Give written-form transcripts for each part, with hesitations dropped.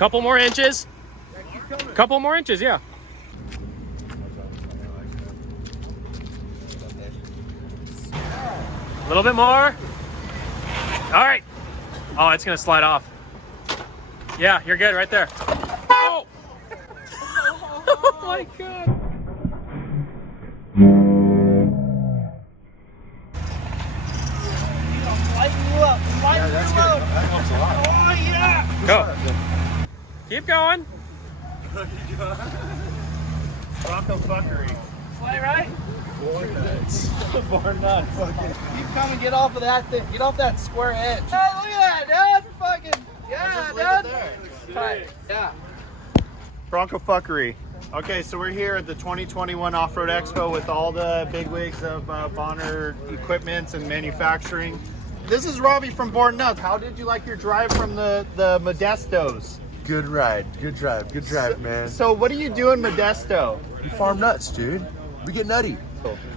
Couple more inches. Couple more inches, yeah. A little bit more. All right. Oh, it's gonna slide off. Yeah, you're good right there. Oh! Oh my God. Lighten you up. Lighten you up. That helps a lot. Oh, yeah. Go. Keep going. Bronco fuckery. Play right. Born nuts. Born nuts. You come and get off of that thing. Get off that square edge. Hey, look at that, dude. Fucking, yeah, dude. Tight. Yeah. Bronco fuckery. Okay, so we're here at the 2021 Offroad Expo with all the bigwigs of Bonner Equipment and Manufacturing. This is Robbie from Born Nuts. How did you like your drive from the Modestos? Good ride, good drive, man. So what do you do in Modesto? We farm nuts, dude. We get nutty.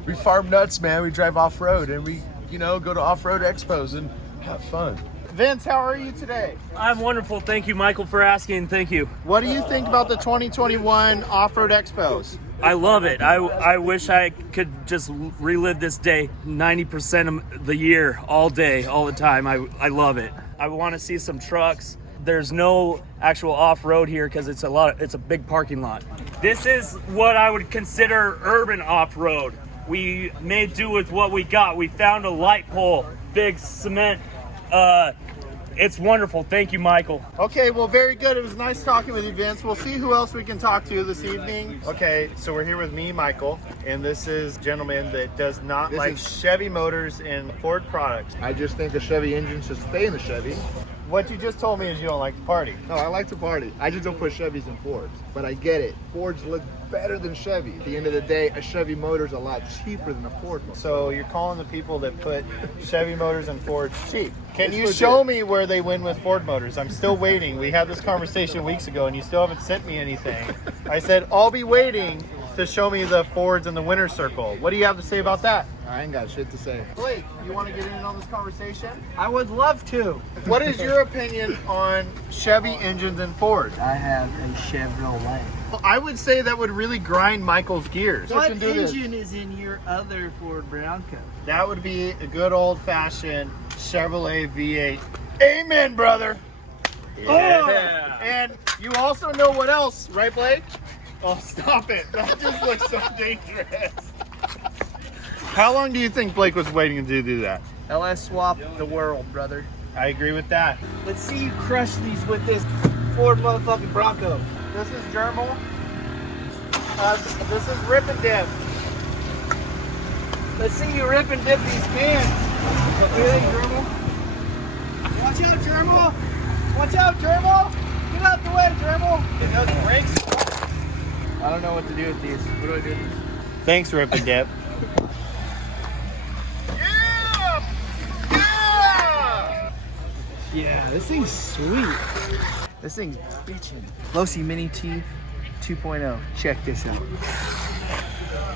We farm nuts, man. We drive off-road and we, go to off-road expos and have fun. Vince, how are you today? I'm wonderful. Thank you, Michael, for asking. Thank you. What do you think about the 2021 Off-Road Expos? I love it. I wish I could just relive this day 90% of the year, all day, all the time. I love it. I want to see some trucks. There's no actual off-road here because it's a big parking lot. This is what I would consider urban off-road. We made do with what we got. We found a light pole, big cement. It's wonderful. Thank you, Michael. Okay, well, very good. It was nice talking with you, Vince. We'll see who else we can talk to this evening. Okay, so we're here with me, Michael, and this is a gentleman that does not like Chevy motors and Ford products. I just think the Chevy engine should stay in the Chevy. What you just told me is you don't like to party. No, I like to party. I just don't put Chevys in Fords. But I get it. Fords look better than Chevy. At the end of the day, a Chevy motor is a lot cheaper than a Ford motor. So you're calling the people that put Chevy motors and Fords cheap. Can It's you legit. show me where they win with Ford motors? I'm still waiting. We had this conversation weeks ago and you still haven't sent me anything. I said, I'll be waiting to show me the Fords in the winner's circle. What do you have to say about that? I ain't got shit to say. Blake, you want to get in on this conversation? I would love to. What is your opinion on Chevy engines and Ford? I have a Chevrolet. Well, I would say that would really grind Michael's gears. What Can do this. engine is in your other Ford Bronco? That would be a good old-fashioned Chevrolet V8. Amen, brother. Yeah. And you also know what else, right, Blake? Oh, stop it. That just looks so dangerous. How long do you think Blake was waiting to do that? LS swap the world, brother. I agree with that. Let's see you crush these with this Ford motherfucking Bronco. This is Germal. This is Rip and Dip. Let's see you rip and dip these cans. What do you think, Germal? Watch out, Germal. Watch out, Germal. Get out the way, Germal. It does brakes. I don't know what to do with these. What do I do with these? Thanks, Rip and Dip. Yeah! Yeah! Yeah, this thing's sweet. This thing's bitchin'. Losi Mini T 2.0. Check this out.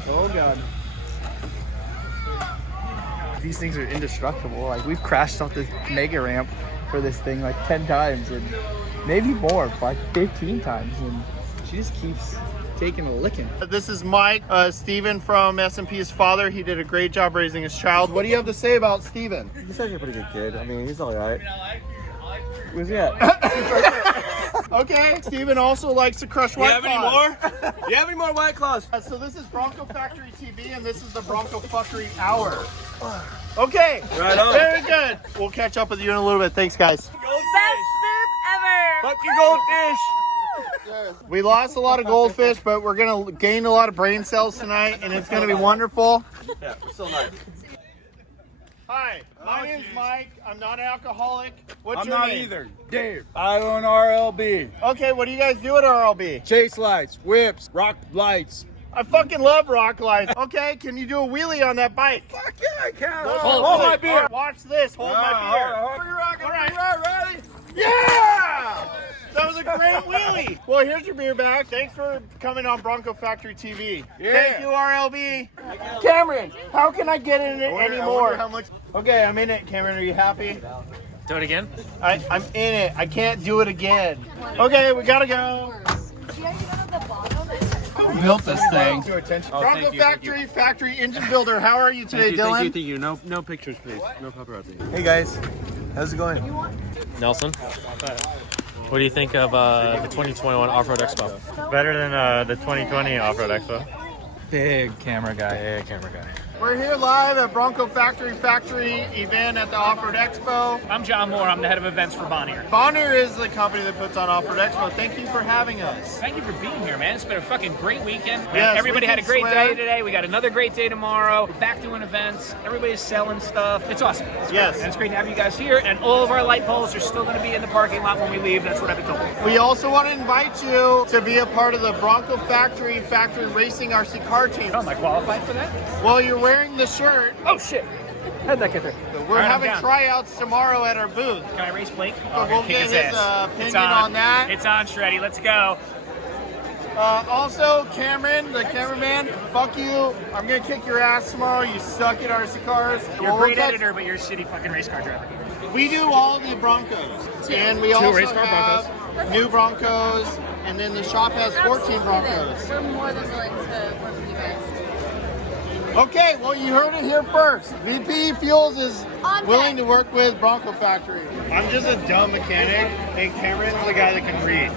Oh god. These things are indestructible. Like, we've crashed off this mega ramp for this thing like 10 times and maybe more, like 15 times, and she just keeps taking a licking. This is Mike, Steven from S&P's father. He did a great job raising his child. What do you have to say about Steven? He's actually a pretty good kid. I mean, he's all right. Where's he at? Okay, Steven also likes to crush White Claws. You have any more White Claws? So this is Bronco Factory TV, and this is the Bronco Fuckery Hour. Okay, Right on. very good. We'll catch up with you in a little bit. Thanks, guys. Best soup ever! Fuck your goldfish! We lost a lot of goldfish, but we're going to gain a lot of brain cells tonight, and it's going to be wonderful. Yeah, we're still nice. Hi, my name's Mike. I'm not an alcoholic. What's I'm your not name? either. Dave. I own RLB. Okay, what do you guys do at RLB? Chase lights, whips, rock lights. I fucking love rock lights. Okay, can you do a wheelie on that bike? Fuck yeah, I can. Hold my beer. Watch this. Hold my beer. All right. Ready? Yeah! That was a great wheelie. Well, here's your beer back. Thanks for coming on Bronco Factory TV. Yeah. Thank you, RLB. Cameron, how can I get in it anymore? Okay, I'm in it. Cameron, are you happy? Do it again? I'm in it. I can't do it again. Okay, we gotta go. Who built this thing? Bronco Factory Engine Builder. How are you today, Dylan? Thank you. No pictures, please. No paparazzi. Hey guys, how's it going? Nelson, what do you think of the 2021 Offroad Expo? Better than the 2020 Offroad Expo. Big camera guy. Yeah, camera guy. We're here live at Bronco Factory event at the Offroad Expo. I'm John Moore. I'm the head of events for Bonnier. Bonnier is the company that puts on Offroad Expo. Thank you for having us. Thank you for being here, man. It's been a fucking great weekend. Yes, Everybody had a great swear. day today. We got another great day tomorrow. We're back doing events. Everybody's selling stuff. It's awesome. It's Yes. great. And it's great to have you guys here. And all of our light poles are still going to be in the parking lot when we leave. That's what I've been told. We also want to invite you to be a part of the Bronco Factory Racing RC car team. Am I qualified for that? Well, you're wearing the shirt. Oh, shit. How'd that get there? We're All right, I'm having down. tryouts tomorrow at our booth. Can I race Blake? So we'll kick get his his ass. opinion It's on that. It's on, Shreddy. Let's go. Also, Cameron, the cameraman, fuck you. I'm going to kick your ass tomorrow. You suck at RC cars. You're a We'll great touch- editor, but you're a shitty fucking race car driver. We do all the Broncos. And we also race car have new Broncos. And then the shop has 14 Broncos. We're more than willing to work with you guys. Okay, well, you heard it here first. VP Fuels is On willing deck. to work with Bronco Factory. I'm just a dumb mechanic, and Cameron's the guy that can read.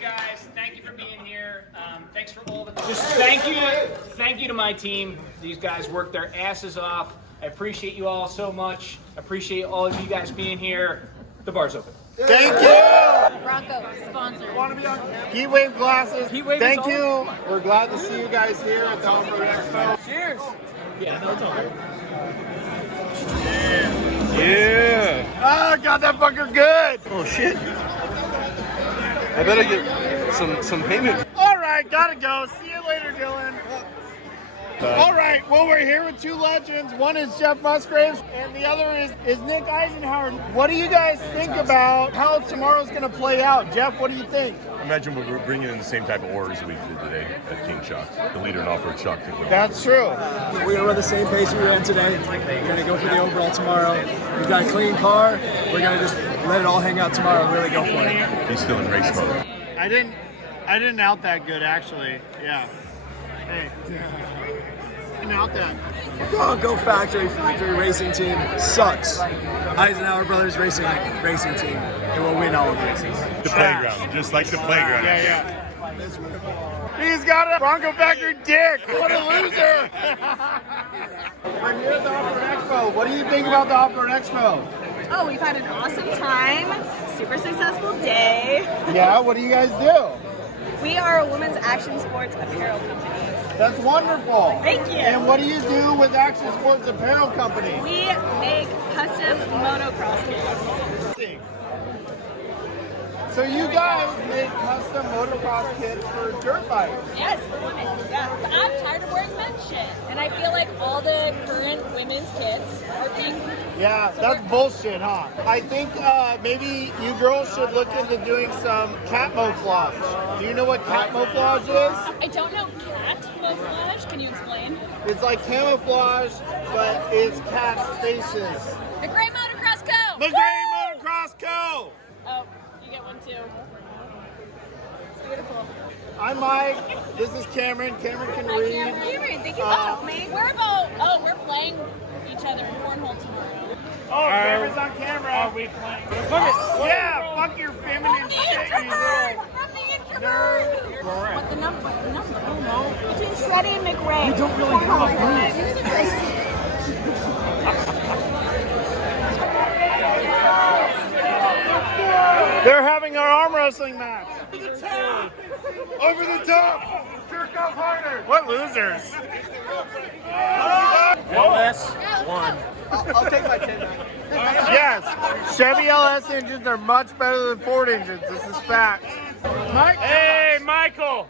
Guys, thank you for being here. Thanks for all the. Just thank you to my team. These guys work their asses off. I appreciate you all so much. I appreciate all of you guys being here. The bar's open. Thank you! Bronco, sponsor. Heatwave glasses. Heatwave Thank is you. We're glad to see you guys here at the Offroad Expo. Cheers. Yeah, no, it's all right. Yeah. Ah, got that fucker good. Oh shit. I better get some payment. All right, gotta go. See you later, Dylan. All right, well, we're here with two legends. One is Jeff Musgraves, and the other is Nick Eisenhower. What do you guys think about how tomorrow's going to play out? Jeff, what do you think? Imagine we're bringing in the same type of orders that we did today at King Shocks, the leader in off-road shock. That's true. We're gonna run the same pace we ran today. We're gonna go for the overall tomorrow. We've got a clean car. We're gonna just let it all hang out tomorrow and really go for it. He's still in race mode. I didn't out that good, actually. Yeah. Hey. Didn't out that. Bronco Factory Racing Team sucks. Eisenhower Brothers Racing Team. And we'll win all of the races. The playground, just like the playground. Yeah. He's got a Bronco Factory dick. What a loser. We're here at the Offroad Expo. What do you think about the Offroad Expo? Oh, we've had an awesome time. Super successful day. Yeah, what do you guys do? We are a women's action sports apparel company. That's wonderful. Thank you. And what do you do with Action Sports Apparel Company? We make custom motocross kits. So you guys make custom motocross kits for dirt bikes. Yes, for women. Yeah. I'm tired of wearing men's shit. And I feel like all the current women's kits are being... Yeah, that's bullshit, huh? I think maybe you girls should look into doing some cat mouflage. Do you know what cat mouflage is? I don't know cat mouflage. Can you explain? It's like camouflage, but it's cats' faces. The Gray Motocross Co. The Gray Motocross Co. Oh, you get one too. It's beautiful. I'm Mike. This is Cameron. Cameron can read. Cameron, thank you for helping me. We're playing each other in cornhole tomorrow. Oh, Cameron's on camera. Are we playing? Yeah, fuck your feminine shit, you little From the introvert! nerd. What's the number? I don't know. Between Shreddy and McRae. You don't really They're having our arm wrestling match. Over the top! Over the top! Jerk off harder! What losers? LS 1. I'll take my 10. Yes, Chevy LS engines are much better than Ford engines. This is fact. Mike? Hey, Michael!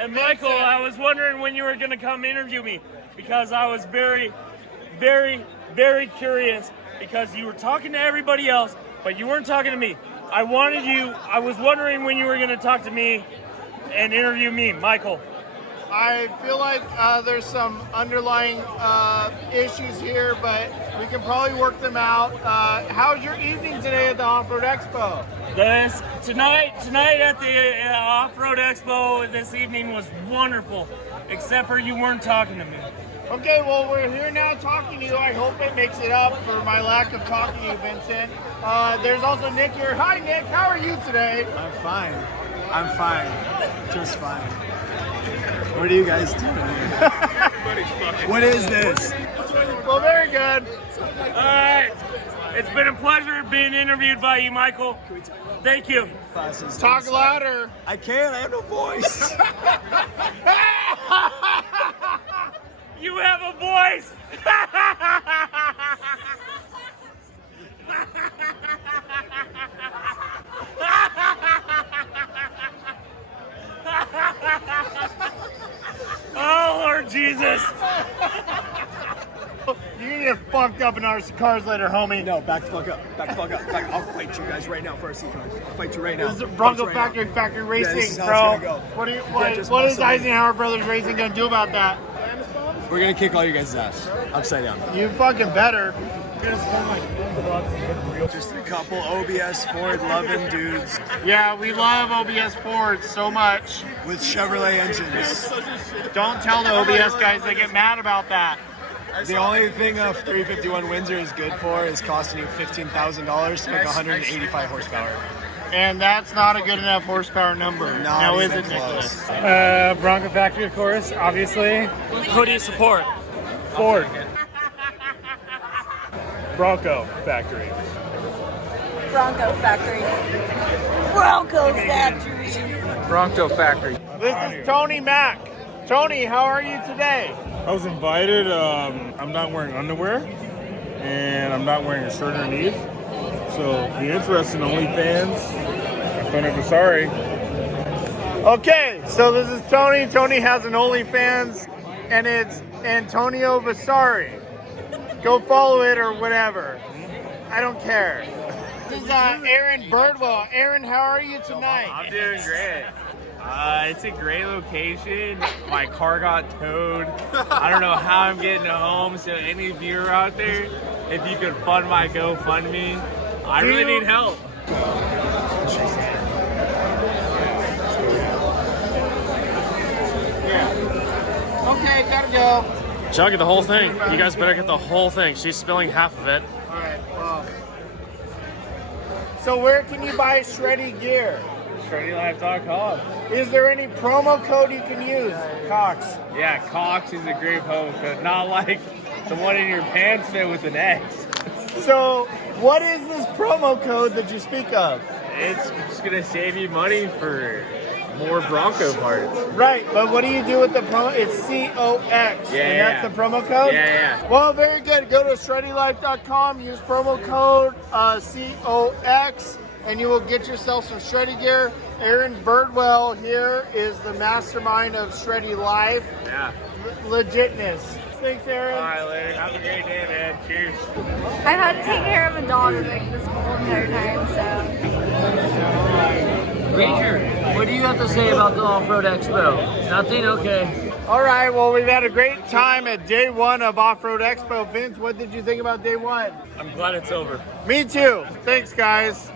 And Michael, I was wondering when you were going to come interview me because I was very, very, very curious because you were talking to everybody else, but you weren't talking to me. I was wondering when you were going to talk to me and interview me, Michael. I feel like there's some underlying issues here, but we can probably work them out. How's your evening today at the Offroad Expo? Tonight at the Offroad Expo this evening was wonderful, except for you weren't talking to me. Okay, well, we're here now talking to you. I hope it makes it up for my lack of talking to you, Vincent. There's also Nick here. Hi, Nick. How are you today? I'm fine. I'm fine. Just fine. What are you guys doing here? What is this? Well, very good. All right. It's been a pleasure being interviewed by you, Michael. Thank you. Talk louder. I can't. I have no voice. You have a voice. Oh, Lord Jesus. You're gonna get fucked up in our cars later, homie. No, back the fuck up. Back the fuck up. I'll fight you guys right now for our C cars. I'll fight you right now. This is Bronco Factory Racing, this is how bro. it's gonna go. What is Eisenhower Brothers Racing gonna do about that? We're gonna kick all you guys' ass. Upside down. You fucking better. Just a couple OBS Ford loving dudes Yeah, we love OBS Fords so much. with Chevrolet engines. Don't tell the OBS guys, they get mad about that. The only thing a 351 Windsor is good for is costing you $15,000 to make 185 horsepower. And that's not a good enough horsepower number. Not Now is even it, Nicholas? close. Bronco Factory, of course, obviously. Who do you support? Ford. Bronco Factory. Bronco Factory. Bronco Factory. Bronco Factory. This is Tony Mack. Tony, how are you today? I was invited. I'm not wearing underwear, and I'm not wearing a shirt underneath. So if you're interested in OnlyFans, Antonio Vasari. Okay, so this is Tony. Tony has an OnlyFans, and it's Antonio Vasari. Go follow it or whatever. I don't care. This is Aaron Birdwell. Aaron, how are you tonight? I'm doing great. It's a great location. My car got towed. I don't know how I'm getting home, so any viewer out there, if you could fund my GoFundMe, I really need help. Okay, gotta go. Chug it the whole thing. You guys better get the whole thing. She's spilling half of it. All right, well. So where can you buy Shreddy gear? ShreddyLife.com. Is there any promo code you can use? Cox. Yeah, Cox is a great promo code. Not like the one in your pants fit with an X. So what is this promo code that you speak of? It's just gonna save you money for more Bronco parts. Right, but what do you do with the promo? It's COX, Yeah, and that's yeah. the promo code? Yeah. Well, very good. Go to ShreddyLife.com, use promo code COX, and you will get yourself some Shreddy gear. Aaron Birdwell here is the mastermind of Shreddy Life. Yeah. Legitness. Thanks, Aaron. All right, later. Have a great day, man. Cheers. I've had to take care of a dog like this whole entire time, so. Ranger, what do you have to say about the Offroad Expo? Nothing? Okay. All right, well, we've had a great time at day one of Offroad Expo. Vince, what did you think about day one? I'm glad it's over. Me too. Thanks, guys.